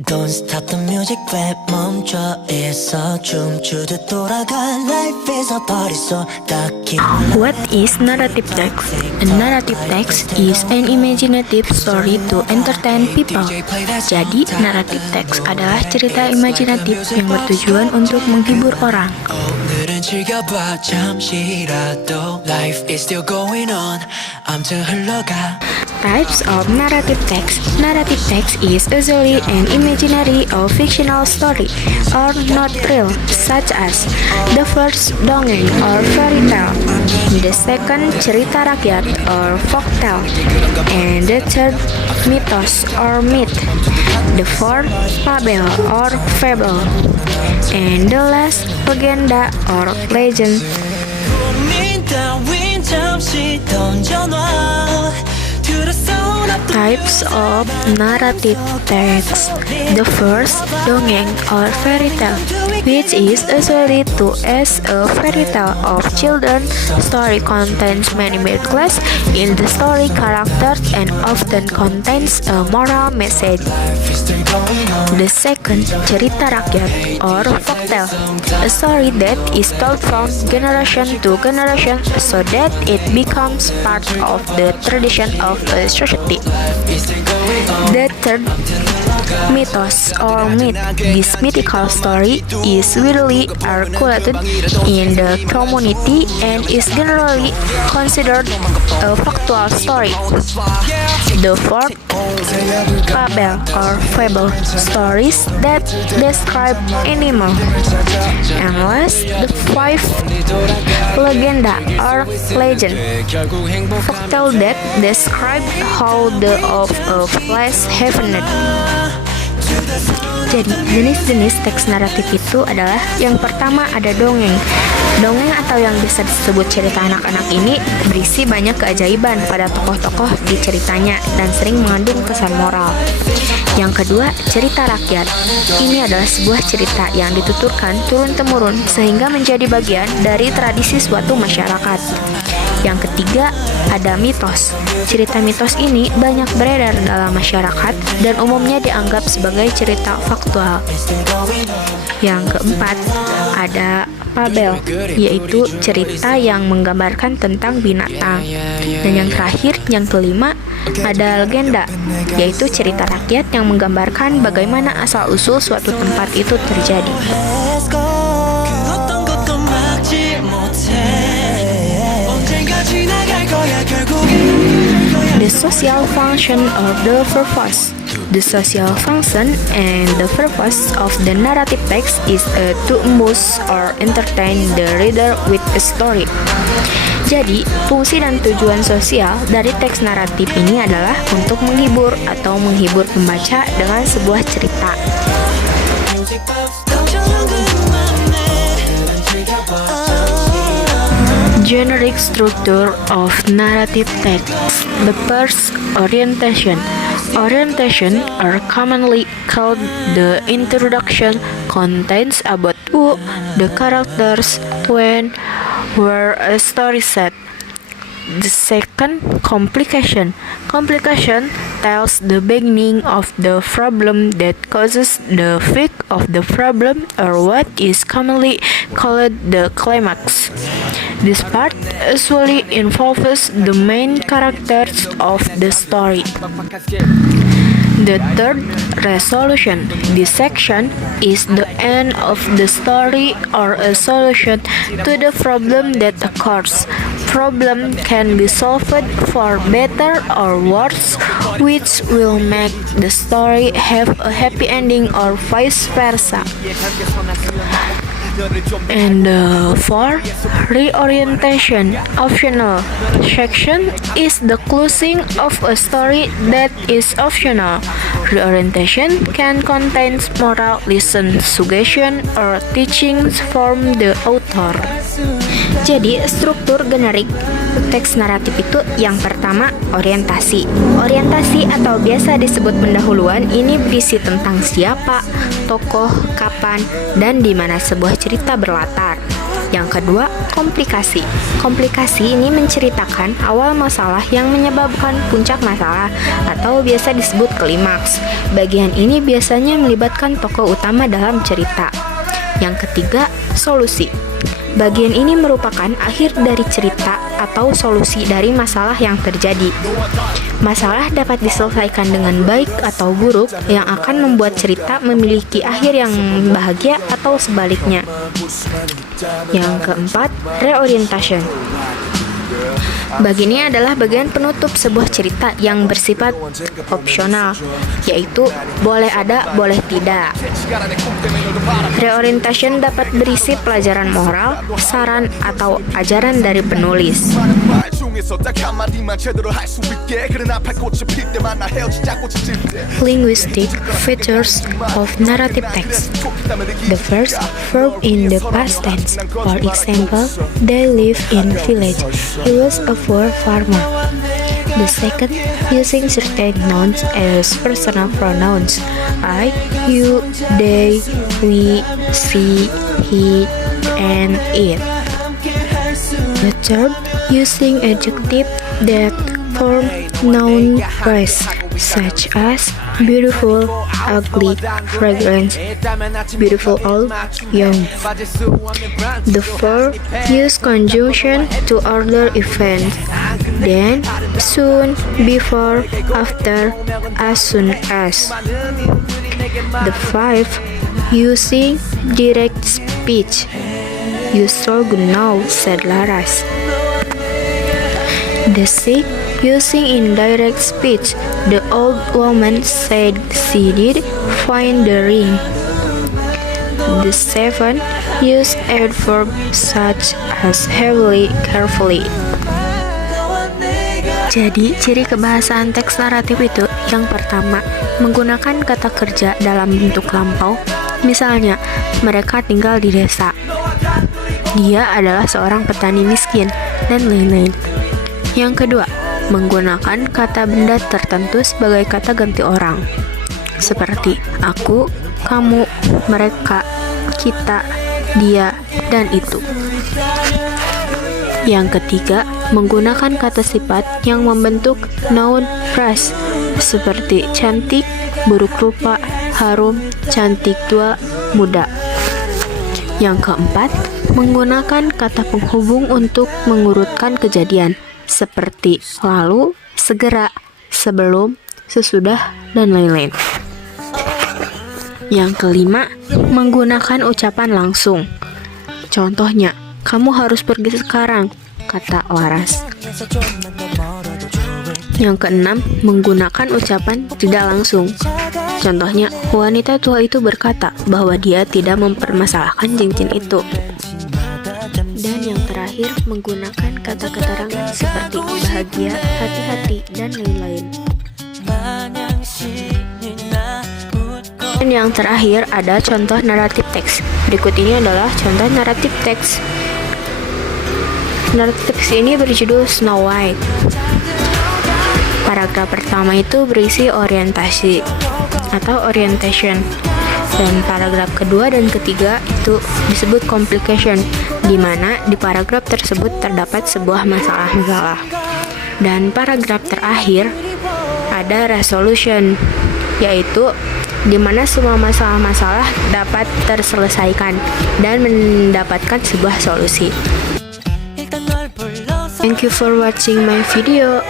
Don't stop the music 왜 멈춰 있어 춤추듯 돌아가 Life is a party so 딱히 What is narrative text? A narrative text is an imaginative story to entertain people. Jadi, narrative text adalah cerita imajinatif yang bertujuan untuk menghibur orang. 오늘은 즐겨봐 잠시라도 Life is still going on 아무튼 흘러가 Types of narrative text. Narrative text is usually an imaginary or fictional story or not real, such as the first dongeng or fairy tale, the second cerita rakyat or folktale, and the third mythos or myth, the fourth fable or fable, and the last legenda or legend. 고민 따윈 잠시 던져놔 Types of narrative text. The first, dongeng or fairy tale, which is usually to as a fairy tale of children. Story contains many miracles in the story characters and often contains a moral message. The second, cerita rakyat or folktale, a story that is told from generation to generation so that it becomes part of the tradition of a society. The third, mythos or myth. This mythical story is widely circulated in the community and is generally considered a factual story. The fourth, fable or fable, stories that describe animal. And last, the fifth, legenda or legend, folktale that describe how the of a place happened. Jadi, jenis-jenis teks naratif itu adalah yang pertama ada dongeng. Dongeng atau yang bisa disebut cerita anak-anak ini berisi banyak keajaiban pada tokoh-tokoh di ceritanya dan sering mengandung pesan moral. Yang kedua, cerita rakyat. Ini adalah sebuah cerita yang dituturkan turun-temurun sehingga menjadi bagian dari tradisi suatu masyarakat. Yang ketiga, ada mitos. Cerita mitos ini banyak beredar dalam masyarakat dan umumnya dianggap sebagai cerita faktual. Yang keempat, ada fabel, yaitu cerita yang menggambarkan tentang binatang. Dan yang terakhir, yang kelima, ada legenda, yaitu cerita rakyat yang menggambarkan bagaimana asal-usul suatu tempat itu terjadi. The social function of the purpose. The social function and the purpose of the narrative text is to amuse or entertain the reader with a story. Jadi, fungsi dan tujuan sosial dari teks naratif ini adalah untuk menghibur atau menghibur pembaca dengan sebuah cerita. Generic structure of narrative text. The first, orientation. Orientation, are commonly called the introduction, contains about who, the characters, when, where a story set. The second, complication. Complication tells the beginning of the problem that causes the fix of the problem or what is commonly called the climax. This part usually involves the main characters of the story. The third, resolution. This section is the end of the story or a solution to the problem that occurs. Problem can be solved for better or worse, which will make the story have a happy ending or vice versa. And the fourth, reorientation. Optional section is the closing of a story that is optional. Reorientation can contain moral lesson, suggestion, or teachings from the author. Jadi, struktur generik teks naratif itu yang pertama, orientasi. Orientasi atau biasa disebut pendahuluan ini berisi tentang siapa, tokoh, kapan, dan di mana sebuah cerita berlatar. Yang kedua, komplikasi. Komplikasi ini menceritakan awal masalah yang menyebabkan puncak masalah atau biasa disebut klimaks. Bagian ini biasanya melibatkan tokoh utama dalam cerita. Yang ketiga, solusi. Bagian ini merupakan akhir dari cerita atau solusi dari masalah yang terjadi. Masalah dapat diselesaikan dengan baik atau buruk yang akan membuat cerita memiliki akhir yang bahagia atau sebaliknya. Yang keempat, reorientation. Bagian ini adalah bagian penutup sebuah cerita yang bersifat opsional, yaitu boleh ada, boleh tidak. Reorientation dapat berisi pelajaran moral, saran, atau ajaran dari penulis. Linguistic features of narrative text. The first, verb in the past tense. For example, they live in village. He was a poor farmer. The second, using certain nouns as personal pronouns. I, you, they, we, she, he, and it. The third, using adjective that form noun phrase, such as beautiful, ugly, fragrant, beautiful old, young. The fourth, use conjunction to order events. Then, soon, before, after, as soon as. The fifth, using direct speech. You so good now, said Laras. The sixth, using indirect speech. The old woman said she did find the ring. The seventh, use adverb such as heavily, carefully. Jadi, ciri kebahasaan teks naratif itu yang pertama, menggunakan kata kerja dalam bentuk lampau. Misalnya, mereka tinggal di desa. Dia adalah seorang petani miskin, dan lain-lain. Yang kedua, menggunakan kata benda tertentu sebagai kata ganti orang. Seperti aku, kamu, mereka, kita, dia, dan itu. Yang ketiga, menggunakan kata sifat yang membentuk noun phrase seperti cantik, buruk rupa, harum, cantik tua, muda. Yang keempat, menggunakan kata penghubung untuk mengurutkan kejadian seperti lalu, segera, sebelum, sesudah, dan lain-lain. Yang kelima, menggunakan ucapan langsung. Contohnya, kamu harus pergi sekarang, kata Laras. Yang keenam, menggunakan ucapan tidak langsung. Contohnya, wanita tua itu berkata bahwa dia tidak mempermasalahkan cincin itu. Dan yang terakhir, menggunakan kata keterangan seperti bahagia, hati-hati, dan lain-lain. Dan yang terakhir ada contoh naratif teks. Berikut ini adalah contoh naratif teks. Naratif teks ini berjudul Snow White. Paragraf pertama itu berisi orientasi atau orientation. Dan paragraf kedua dan ketiga itu disebut complication, di mana di paragraf tersebut terdapat sebuah masalah-masalah. Dan paragraf terakhir ada resolution, yaitu di mana semua masalah-masalah dapat terselesaikan dan mendapatkan sebuah solusi. Thank you for watching my video.